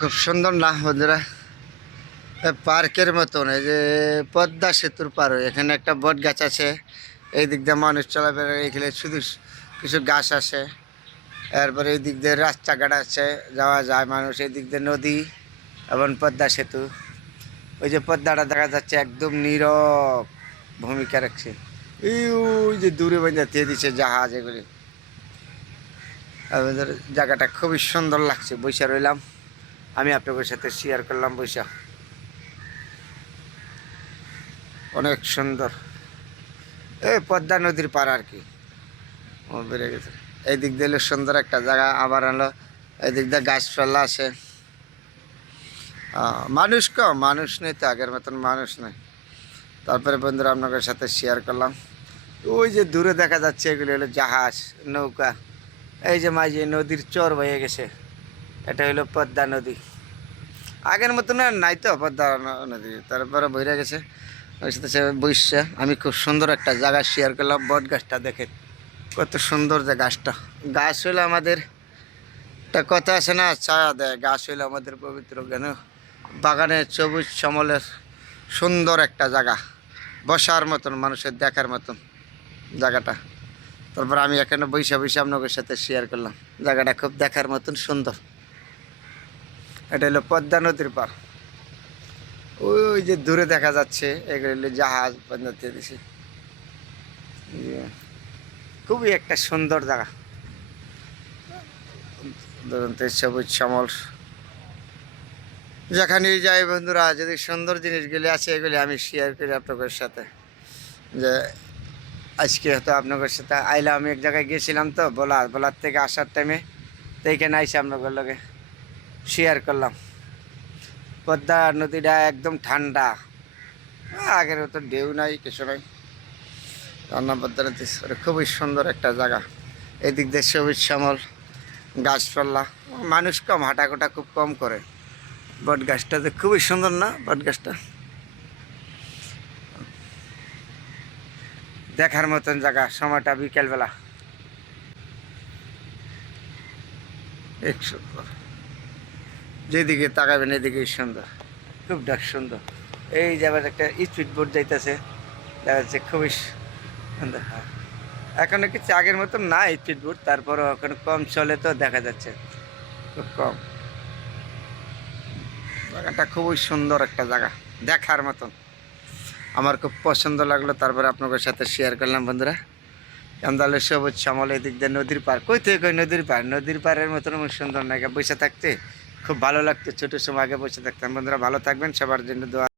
খুব সুন্দর না বন্ধুরা, পার্কের মতন। এই যে পদ্মা সেতুর পার, এখানে একটা বট গাছ আছে, এই দিক দিয়ে মানুষ চলাফেরা, এখানে শুধু কিছু গাছ আছে। এরপরে এই দিক দিয়ে রাস্তাঘাট আছে, যাওয়া যায় মানুষ। এই দিক দিয়ে নদী এবং পদ্মা সেতু। ওই যে পদ্মাটা দেখা যাচ্ছে একদম নীরব ভূমিকা রাখছে। ওই যে দূরে বন্ধা দিয়ে দিচ্ছে জাহাজ এগুলি। আমাদের জায়গাটা খুবই সুন্দর লাগছে, বৈশা রইলাম। আমি আপনাদের সাথে শেয়ার করলাম বৈশা, অনেক সুন্দর। এই পদ্মা নদীর পার আর কি, ও বেড়ে গেছে। এই দিক দিয়ে সুন্দর একটা জায়গা, আবার হলো এই দিক দিয়ে গাছপালা আছে। মানুষ কম, মানুষ নেই তো, আগের মতন মানুষ নেই। তারপরে বন্ধুরা আপনাদের সাথে শেয়ার করলাম। ওই যে দূরে দেখা যাচ্ছে এগুলি হলো জাহাজ, নৌকা। এই যে মাঝে নদীর চর বয়ে গেছে, এটা হলো পদ্মা নদী। আগের মতন আর নাই তো পদ্মা নদী, তারপরে বইরা গেছে। ওই সাথে বৈশা আমি খুব সুন্দর একটা জায়গা শেয়ার করলাম। বট গাছটা দেখেন কত সুন্দর, যে গাছটা। গাছ হইলো আমাদের, একটা কথা আছে না, ছায়া দেয়। গাছ হইলো আমাদের পবিত্র জ্ঞান। বাগানে সবুজ শ্যামলের সুন্দর একটা জায়গা, বসার মতন, মানুষের দেখার মতন জায়গাটা। তারপর আমি এখানে বৈশা আপনাদের সাথে শেয়ার করলাম। জায়গাটা খুব দেখার মতন সুন্দর। এটা হলো পদ্মা নদীর পার। ওই যে দূরে দেখা যাচ্ছে এগুলো হলো জাহাজ, পদ্মাতে দিছে। খুবই একটা সুন্দর জায়গা, সবুজ শ্যামল। যেখানেই যাই বন্ধুরা, যদি সুন্দর জিনিসগুলি আছে এগুলি আমি শেয়ার করি আপনাদের সাথে। যে আজকে হয়তো আপনাদের সাথে আইলাম, আমি এক জায়গায় গিয়েছিলাম তো, বলার থেকে আসার টাইমে, তো এইখানে আইসে আপনাদের লগে শেয়ার করলাম। পদ্মা নদীটা একদম ঠান্ডা, আগের মতো ঢেউ নাই, কিছু নাই। রান্না পদ্মা নদী খুবই সুন্দর একটা জায়গা। এই দিক দিয়ে সবুজ শ্যামল গাছপালা, মানুষ কম, হাঁটাকোটা খুব কম করে। বট গাছটা যে খুবই সুন্দর না, বট গাছটা দেখার মতন জায়গা। সময়টা বিকেলবেলা, এক সুন্দর, যেদিকে তাকাবেন এদিকেই সুন্দর, খুব সুন্দর। এই যে আবার একটা স্পিড বোট যাইতেছে, দেখা যাচ্ছে খুবই সুন্দর। হ্যাঁ, এখনো কিছু আগের মতন না স্পিড বোট, তারপরও এখন কম চলে তো, দেখা যাচ্ছে খুব কম। জায়গাটা খুবই সুন্দর একটা জায়গা, দেখার মতন, আমার খুব পছন্দ লাগলো। তারপরে আপনাদের সাথে শেয়ার করলাম বন্ধুরা। আমদালে সবুজ শ্যামল, এদিক দিয়ে নদীর পার। কই থেকে কই নদীর পার, নদীর পাড়ের মতন সুন্দর নাকি বসে থাকতে খুব ভালো লাগতো। ছোটোর সময় আগে বসে থাকতাম। বন্ধুরা ভালো থাকবেন, সবার জন্য দোয়া।